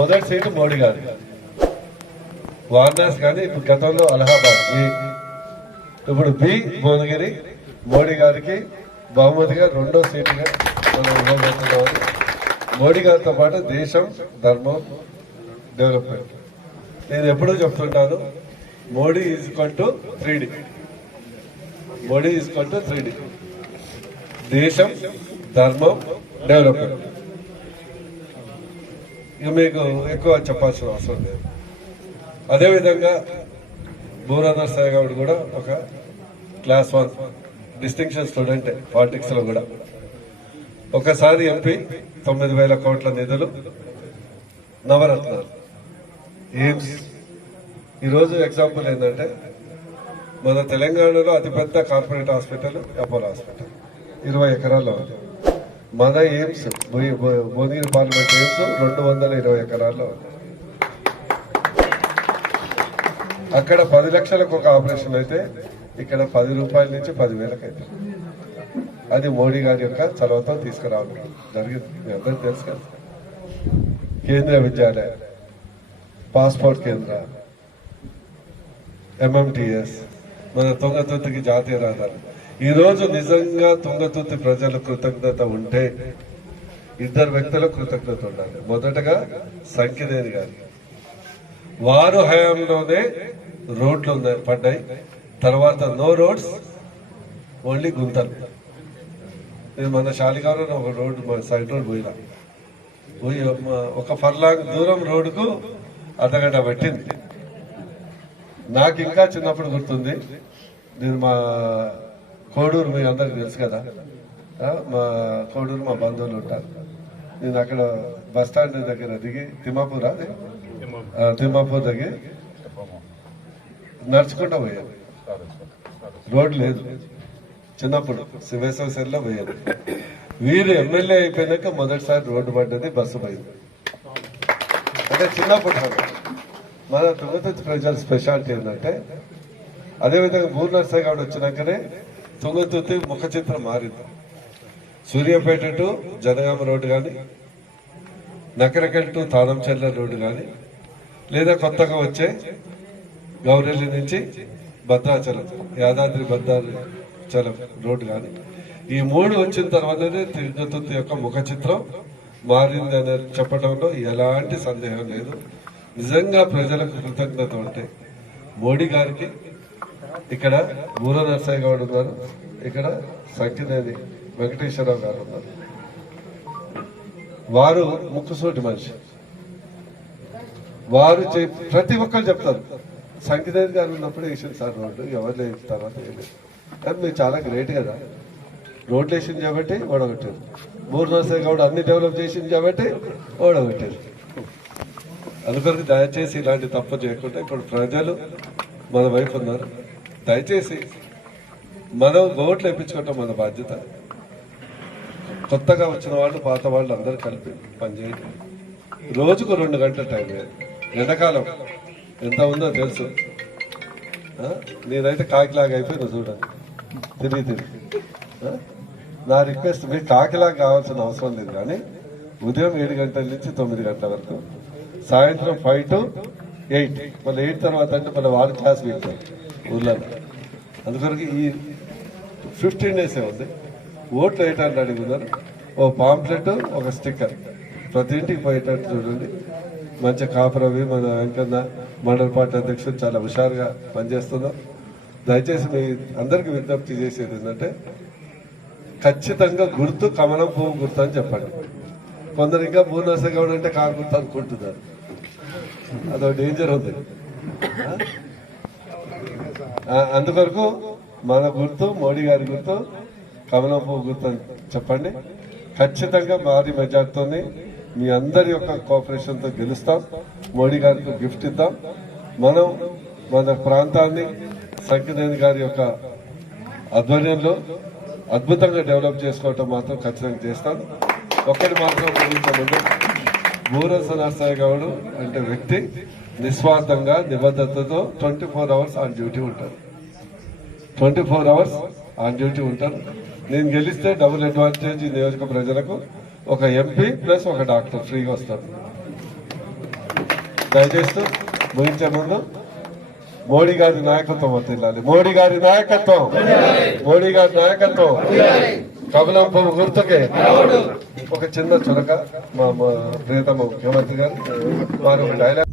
మొదటి సీటు మోడీ గారి. వారణాసి కానీ ఇప్పుడు గతంలో అలహాబాద్ ఇప్పుడు బి భువనగిరి మోడీ గారికి బహుమతిగా రెండో సీటుగా మనం ఇవ్వబోతున్నాం. మోడీ గారితో పాటు దేశం ధర్మం డెవలప్మెంట్ నేను ఎప్పుడూ చెప్తుంటాను Modi is two three D Modi is two three D దేశం ధర్మం డెవలప్మెంట్ ఇక మీకు ఎక్కువ చెప్పాల్సిన అవసరం లేదు. అదేవిధంగా బూరాధర్ సాయి గౌడ్ కూడా ఒక క్లాస్ వన్ డిస్టింక్షన్ స్టూడెంట్ పాలిటిక్స్లో కూడా. ఒకసారి ఎంపీ తొమ్మిది వేల కోట్ల నిధులు నవరత్నాలు. ఎయిమ్స్. ఈరోజు ఎగ్జాంపుల్ ఏంటంటే మన తెలంగాణలో అతిపెద్ద కార్పొరేట్ హాస్పిటల్ అపోలో హాస్పిటల్ ఇరవై ఎకరాల్లో ఉంది. మన AIIMS Modi Bhuvanagiri parliament AIIMS రెండు వందల ఇరవై ఎకరాల్లో ఉంది. అక్కడ పది లక్షలకు ఒక ఆపరేషన్ అయితే ఇక్కడ పది రూపాయల నుంచి పదివేలకు అయితే అది మోడీ గారి యొక్క చొరవతో తీసుకురావడం జరిగింది. మీ అందరికీ తెలుసు కదా. కేంద్ర విద్యాలయ పాస్పోర్ట్ కేంద్ర ఎంఎంటిఎస్ మన తుంగతుర్తికి జాతీయ రహదారి. ఈరోజు నిజంగా తుంగతుర్తి ప్రజల కృతజ్ఞత ఉంటే ఇద్దరు వ్యక్తుల కృతజ్ఞత ఉండాలి. మొదటగా సంఖ్యదేని గారి. వారు హయాంలోనే రోడ్లు ఉన్నాయి పడ్డాయి. తర్వాత నో రోడ్స్ ఓన్లీ గుంతలు. నేను మన శాలిగారు ఒక రోడ్డు సైడ్ రోడ్ పోయినా. పోయి ఒక- ఒక ఫర్లాంగ్ దూరం రోడ్డుకు అర్ధగంట పెట్టింది. నాకు ఇంకా చిన్నప్పుడు గుర్తుంది. నేను మా కోడూరు మీ అందరికి తెలుసు కదా? మా కోడూరు మా బంధువులు ఉంటారు. నేను అక్కడ బస్ స్టాండ్ దగ్గర దిగి తిమ్మాపూర్? అది తిమ్మాపూర్ దగ్గర నడుచుకుంటూ పోయాను. రోడ్ లేదు. చిన్నప్పుడు వేసవి పోయాను. వీరు ఎమ్మెల్యే అయిపోయినాక మొదటిసారి రోడ్డు పడ్డది బస్సు పోయింది. అంటే చిన్నప్పుడు మన తుంగతుర్తి ప్రజల స్పెషాలిటీ ఏంటంటే అదేవిధంగా మూడు నర్సయ్య గౌడ్ వచ్చినాకనే తుంగతుర్తి ముఖ చిత్రం మారింది. సూర్యాపేట టు జనగామ రోడ్డు కానీ నకరకల్ టు తానంచెల్ల రోడ్డు కానీ లేదా కొత్తగా వచ్చే గౌరెల్లి నుంచి భద్రాచలం యాదాద్రి భద్రాచలం రోడ్డు కానీ ఈ మూడు వచ్చిన తర్వాతనే తిరుగుతుంది యొక్క ముఖ చిత్రం మారిందని చెప్పడంలో ఎలాంటి సందేహం లేదు. నిజంగా ప్రజలకు కృతజ్ఞత ఉంటే మోడీ గారికి ఇక్కడ మూల నరసయ్య గౌడ్ ఉన్నారు. ఇక్కడ సంకినేని వెంకటేశ్వరరావు గారు ఉన్నారు. వారు ముక్కుసూటి మనిషి. వారు చే- ప్రతి ఒక్కరు చెప్తారు. సంకినేని గారు ఉన్నప్పుడు వేసింది సార్ రోడ్డు. ఎవరు లేదు తర్వాత వేయలేదు. కానీ మీరు చాలా గ్రేట్ కదా. రోడ్లు వేసింది కాబట్టి ఓడగొట్టారు. మూడు నరసయ్య గౌడ్ అన్ని డెవలప్ చేసింది కాబట్టి ఓడగొట్టారు. అందుకొరకు దయచేసి ఇలాంటి తప్పు చేయకుండా ఇప్పుడు ప్రజలు మన వైపు ఉన్నారు. దయచేసి మనం ఓట్లు వేయించుకోవటం మన బాధ్యత. కొత్తగా వచ్చిన వాళ్ళు పాత వాళ్ళు అందరూ కలిపి పనిచేయండి. రోజుకు రెండు గంటల టైం లేదు ఎండాకాలం ఎంత ఉందో తెలుసు. నేనైతే కాకిలాగా అయిపోయినా చూడండి. తిరిగి తిరిగి. నా రిక్వెస్ట్ మీరు కాకిలాగా కావాల్సిన అవసరం లేదు కానీ ఉదయం ఏడు గంటల నుంచి తొమ్మిది గంటల వరకు సాయంత్రం ఫైవ్ టు ఎయిట్ మళ్ళీ ఎయిట్ తర్వాత అంటే మళ్ళీ వారి క్లాస్ పెట్టారు ఊర్లలో అందుకొరకు ఈ ఫిఫ్టీన్ డేస్ ఉంది. ఓట్లు వేయటానికి అడుగుతున్నారు ఓ పాంప్లెట్ ఒక స్టిక్కర్ ప్రతి ఇంటికి పోయేటట్టు చూడండి. మంచి కాపురవి మన వెంకన్న మండల పార్టీ అధ్యక్షుడు చాలా హుషారుగా పనిచేస్తున్నాం దయచేసి మీ అందరికీ విజ్ఞప్తి చేసేది ఏంటంటే ఖచ్చితంగా గుర్తు కమలం పువ్వు గుర్తు అని చెప్పండి. కొందరు ఇంకా భూనరస గౌడ్ అంటే కారు గుర్తు అనుకుంటున్నారు. అదో డేంజర్ ఉంది. అందుకొరకు మన గుర్తు మోడీ గారి గుర్తు కమలం పువ్వు గుర్తు అని చెప్పండి. ఖచ్చితంగా భారీ మెజార్టీతోని మీ అందరి యొక్క కోఆపరేషన్తో గెలుస్తాం. మోడీ గారికి గిఫ్ట్ ఇద్దాం. మనం మన ప్రాంతాన్ని సంకినేని గారి యొక్క ఆధ్వర్యంలో అద్భుతంగా డెవలప్ చేసుకోవటం మాత్రం ఖచ్చితంగా చేస్తాను ఒక్కటి మాత్రం గురించమండి బూర సనాసాయి గౌడు అంటే వ్యక్తి. నిస్వార్థంగా నిబద్ధతతో twenty four hours on duty ఉంటారు. Twenty four hours on duty ఉంటారు. నేను గెలిస్తే డబుల్ అడ్వాంటేజ్ ఈ నియోజక ప్రజలకు. ఒక ఎంపీ ప్లస్ ఒక డాక్టర్ ఫ్రీగా వస్తారు. దయచేస్తూ ముగించే ముందు మోడీ గారి నాయకత్వం వర్తిల్లాలి మోడీ గారి నాయకత్వం. మోడీ గారి నాయకత్వం. కమలం పువ్వు గుర్తుకే ఒక చిన్న చురక మా మా ప్రియతమ ముఖ్యమంత్రి గారు వారు డైలాగ్